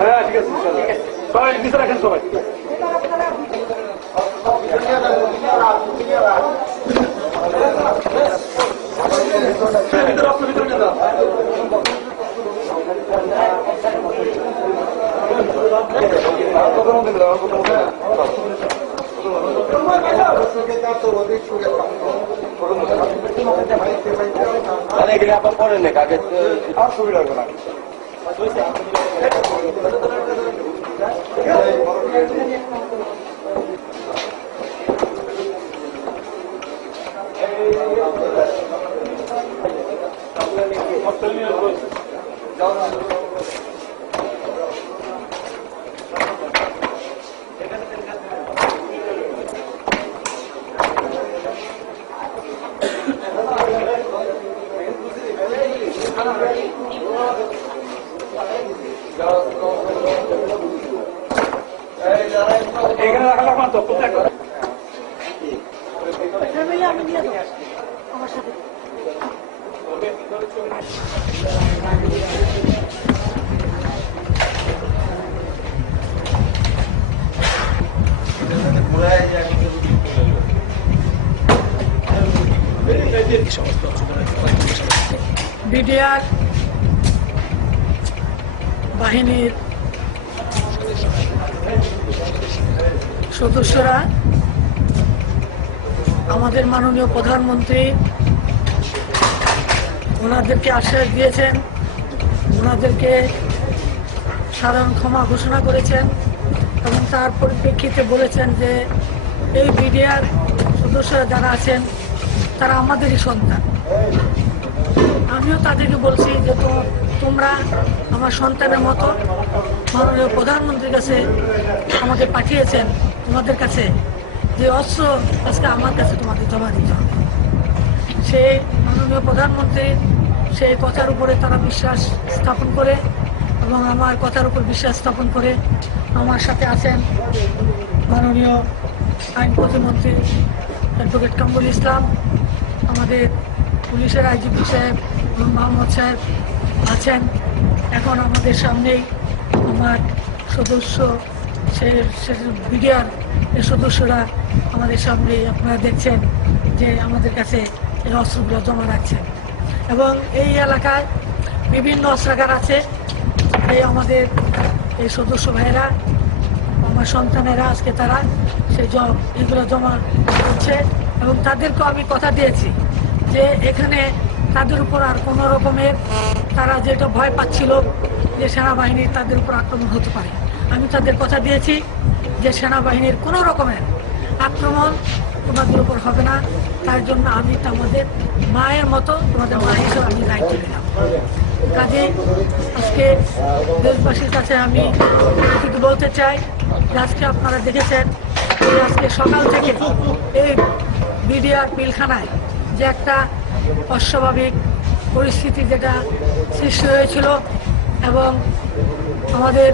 হ্যাঁ ঠিক আছে সবাই ভিতরে রাখেন সবাই ভিতরে মানে এগুলো আবার পরে নেই আগে আর সুবিধা হবে না এখানে বিডিআর বাহিনীর সদস্যরা, আমাদের মাননীয় প্রধানমন্ত্রী, ওনাদেরকে আশ্বাস দিয়েছেন, ওনাদেরকে সাধারণ ক্ষমা ঘোষণা করেছেন এবং তার পরিপ্রেক্ষিতে বলেছেন যে এই বিডিআর সদস্যরা যারা আছেন তারা আমাদেরই সন্তান। আমিও তাদেরকে বলছি যে তোমরা আমার সন্তানের মতো মাননীয় প্রধানমন্ত্রীর কাছে আমাকে পাঠিয়েছেন তোমাদের কাছে যে অস্ত্র আজকে আমার কাছে তোমাদের জমা দিতে হবে। সেই মাননীয় প্রধানমন্ত্রী সেই কথার উপরে তারা বিশ্বাস স্থাপন করে এবং আমার কথার উপর বিশ্বাস স্থাপন করে আমার সাথে আছেন মাননীয় আইন প্রতিমন্ত্রী অ্যাডভোকেট কামরুল ইসলাম। আমাদের পুলিশের আইজিপি সাহেব এবং মোহাম্মদ সাহেব আছেন। এখন আমাদের সামনেই আমার সদস্য, সে বিডিআর এর সদস্যরা আমাদের সামনে আপনারা দেখছেন যে আমাদের কাছে এই অস্ত্রগুলো জমা রাখছেন এবং এই এলাকায় বিভিন্ন অস্ত্রাগার আছে। এই আমাদের এই সদস্য ভাইয়েরা, আমার সন্তানেরা, আজকে তারা সেই জব এগুলো জমা করছে। এবং তাদেরকেও আমি কথা দিয়েছি যে এখানে তাদের উপর আর কোনো রকমের তারা যেটা ভয় পাচ্ছিল যে সেনাবাহিনীর তাদের উপর আক্রমণ হতে পারে। আমি তাদের কথা দিয়েছি যে সেনাবাহিনীর কোনো রকমের আক্রমণ তোমাদের উপর হবে না। তার জন্য আমি তোমাদের মায়ের মতো, তোমাদের মা হিসেবে আমি দায়িত্ব নিলাম। কাজে আজকে দেশবাসীর কাছে আমি শুধু বলতে চাই আজকে আপনারা দেখেছেন আজকে সকাল থেকে এই বিডিআর পিলখানায় যে একটা অস্বাভাবিক পরিস্থিতি যেটা সৃষ্টি হয়েছিল এবং আমাদের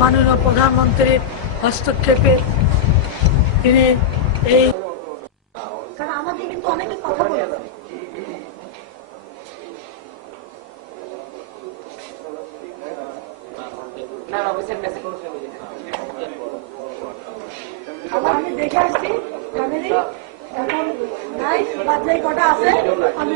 মাননীয় প্রধানমন্ত্রীর হস্তক্ষেপে তিনি এই আমাদের কিন্তু অনেকে কথা বলেছে আমি দেখি আসছি এখন নাই বাদ কটা আছে আমি